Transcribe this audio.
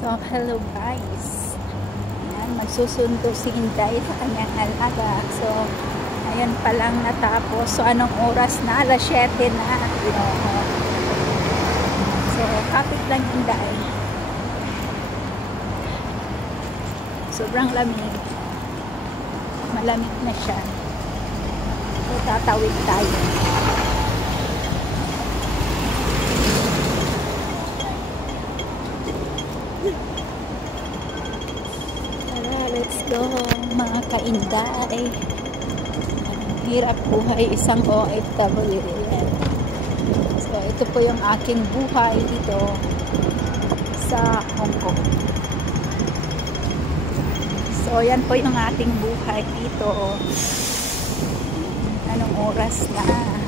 So, hello guys. Ayan, magsusundo si Inday sa kanyang alaga. So, ayan pa lang natapos. So, anong oras na? Alas 7 na. So, kapit lang Inday. Sobrang lamig. Malamig na siya. So, tatawid tayo. Let's go mga ka-Inday. Hirap buhay isang OFW. So ito po yung aking buhay dito sa Hong Kong. So yan po yung ating buhay dito. Anong oras na?